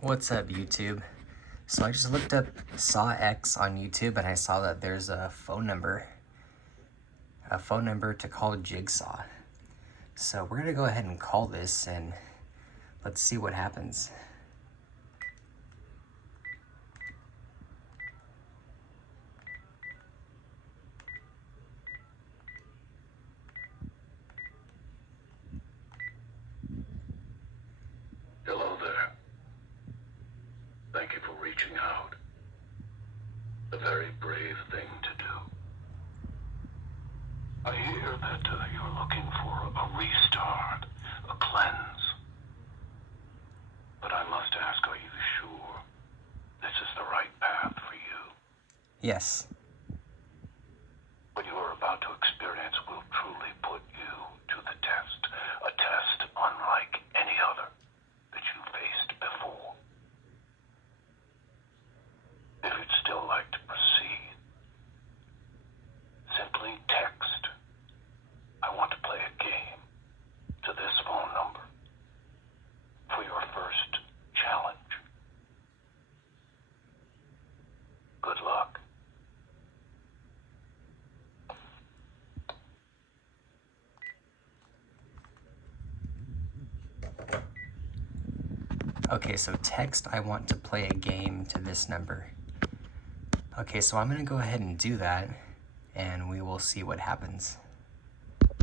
What's up, YouTube? So I just looked up Saw X on YouTube and I saw that there's a phone number to call Jigsaw. So we're gonna go ahead and call this and let's see what happens. Hello there. Thank you for reaching out. A very brave thing to do. I hear that you're looking for a restart, a cleanse. But I must ask, are you sure this is the right path for you? Yes. What you are about to experience will truly put you to the test. A test unlike any other that you faced before. If you'd still like to proceed, simply text, "I want to play a game," to this phone number for your first challenge. Good luck. Okay, so text "I want to play a game" to this number. Okay, so I'm gonna go ahead and do that and we will see what happens.